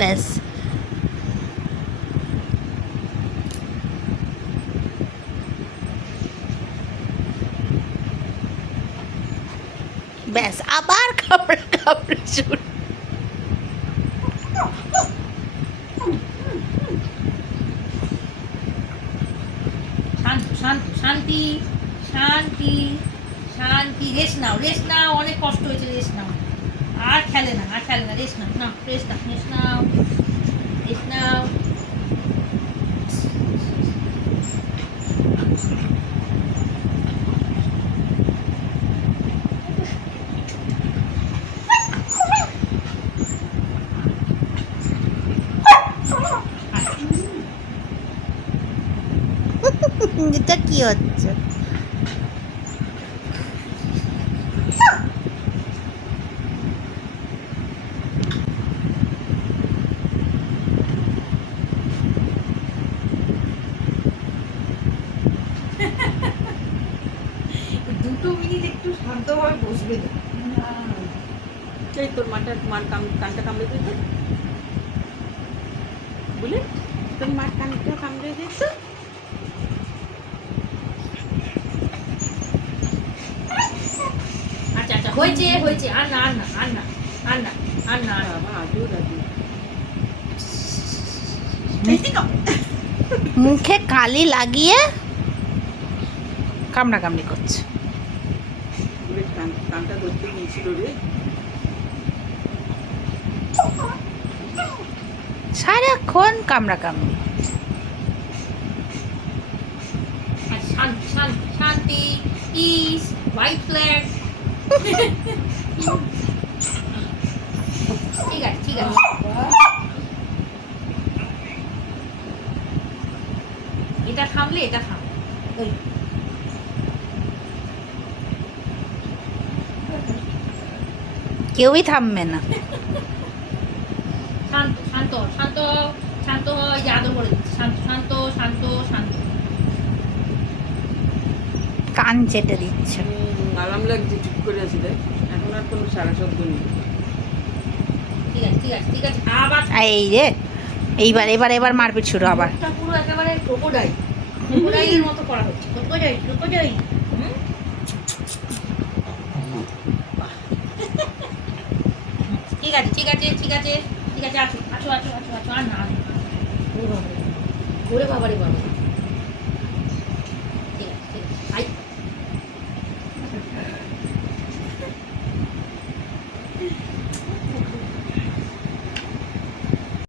ব্যাস। ব্যাস আবার কামড়ে কামড়ে শুরু। শান্তি শান্তি শান্তি। রেস্ট নাও, রেস্ট নাও, অনেক কষ্ট হয়েছে, রেস্ট নাও। আর খেলে না, আর খেলে না, রেস্ট নাও, না রেস্ট নাও, রেস্ট নাও, রেস্ট নাও। এটা কি হচ্ছে? দুটো মিনিট একটু শান্তভাবে বসবে না। এই তোর কানটা কামড়ে দিত বলে, তোর মার কানটা কামড়ে দিত। আচ্ছা আচ্ছা, হয়েছে হয়েছে, আর না আর না আর না আর না আর না। বাবা আজও রাজি। মুখে কালি লাগিয়ে কামড়া কামড়ি করছে। কানটা ধরতে গিয়েছিল রে। সারাক্ষণ কামড়া কামড়ি। শান্তি শান্তি শান্তি, পিস, হোয়াইট ফ্ল্যাগ। ঠিক আছে ঠিক আছে। এটা থামলে এটা থাম। ওই কেউই থামবে না। শান্ত শান্ত শান্ত শান্ত হয়, যে আদর করে দিচ্ছে। শান্ত শান্ত শান্ত শান্ত। কান চেটে দিচ্ছে। আরাম লাগছে, চুপ করে আছি রে। এখন আর কোনো সারা শব্দ নেই। ঠিক আছে ঠিক আছে ঠিক আছে। আবার এই রে, এবার মারপিট শুরু আবার। মুখটা পুরো একেবারে ক্রোকোডাইল, ক্রোকোডাইলের মতো করা হচ্ছে। Crocodile crocodile. ঠিক আছে ঠিক আছে ঠিক আছে ঠিক আছে। আছো আছো আছো আছো আছো। আর না আর না। ওরে বাবারে, ওরে বাবারে বাবা। ঠিক আছে ঠিক আছে। আই